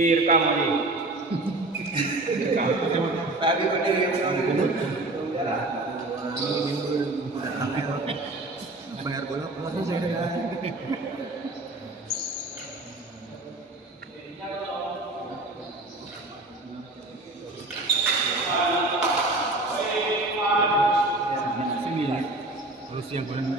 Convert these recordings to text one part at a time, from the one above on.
Direkam lagi. Direkam. Tapi berdiri bayar bola terus yang kurang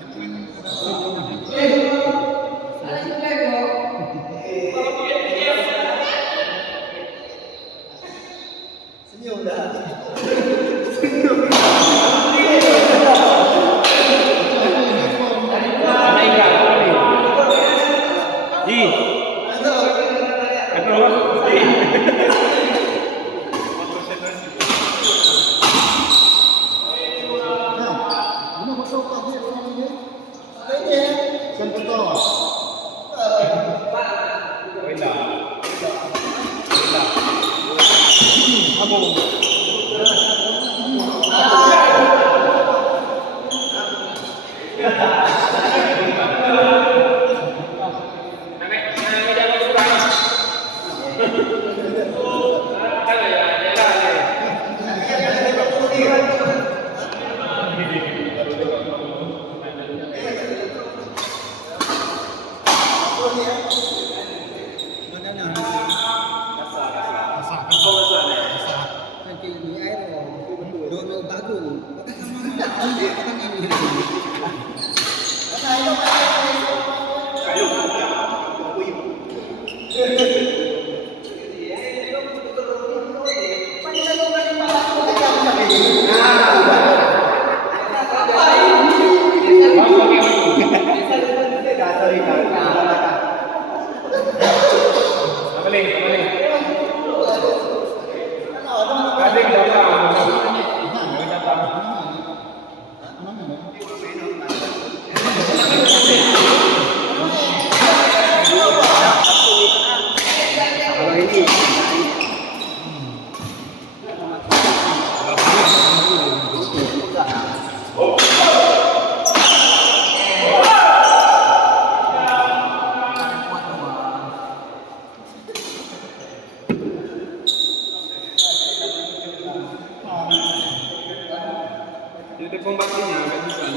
senyum dah. Jadi pembagiannya agak susah.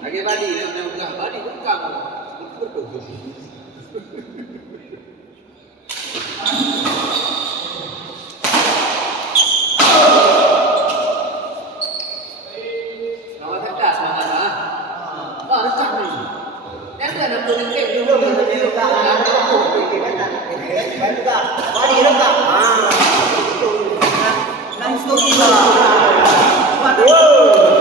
Lagi badi, badi bukan. Lawan tegas mana? Oh, recah ni. Nanti ada politik dulu nanti juga ada politik kan. Badi rekam. Langsung kita. Waduh.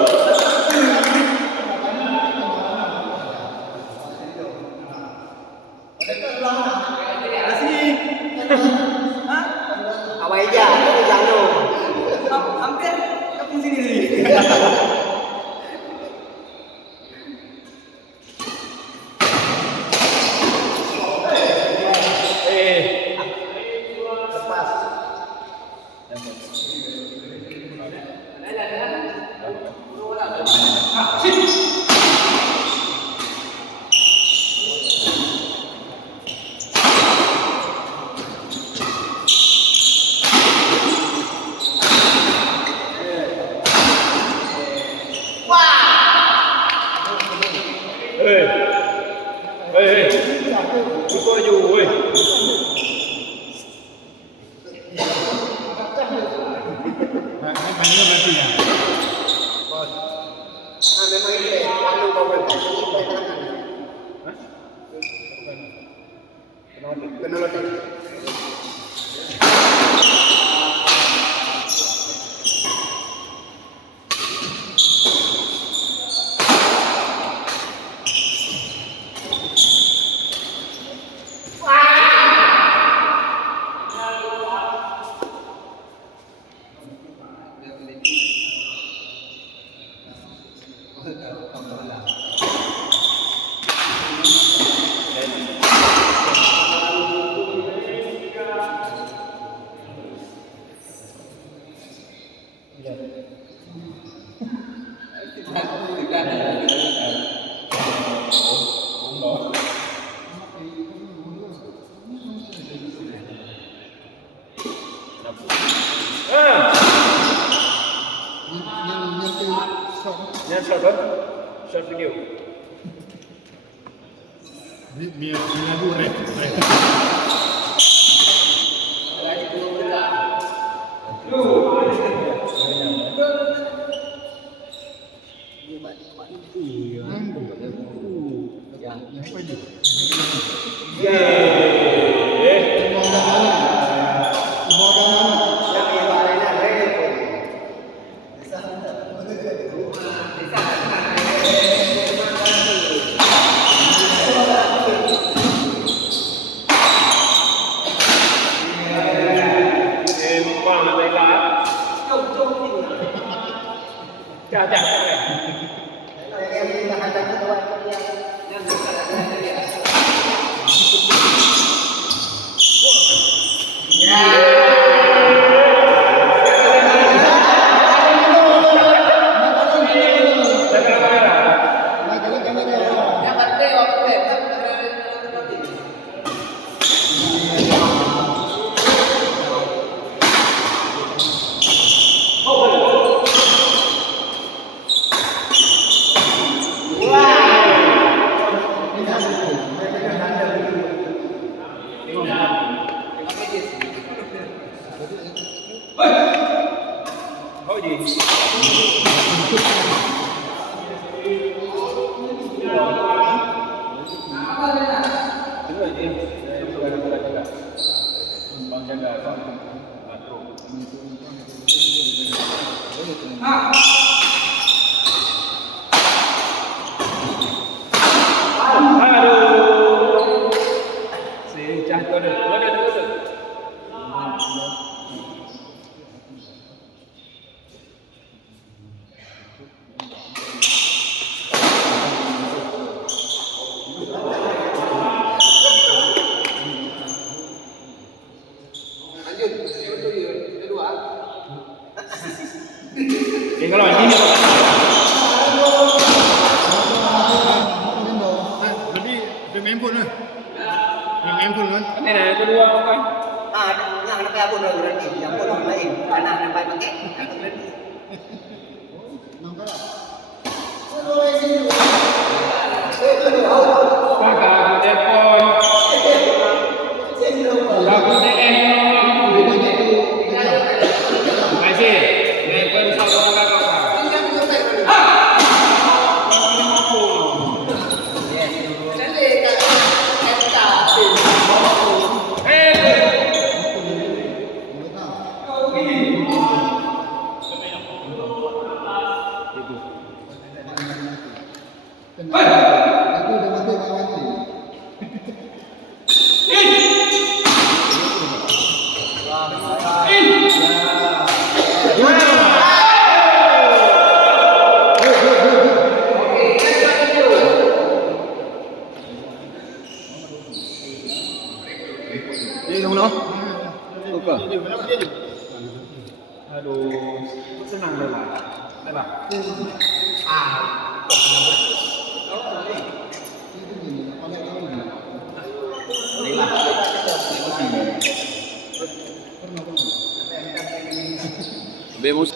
เฮ้ยเฮ้ยทุกคนอยู่เว้ย ไปเรื่องมันเป็นอย่าง memang ini lalu pemerintah ini berkenaan penolakan Yang shot kan? Shot video. Biar lagu rap. Chào chào. Kalau ini Jadi dia main pun lah. Yang main pun kan. Ini nah kedua kan. Yang nak apa dah berarti yang pun lain anak nampak pakai aku berarti Pakai telepon. Lagu TN. Masih. Telepon sama kakak. Đây mà. Đấy là cái gì? Bemos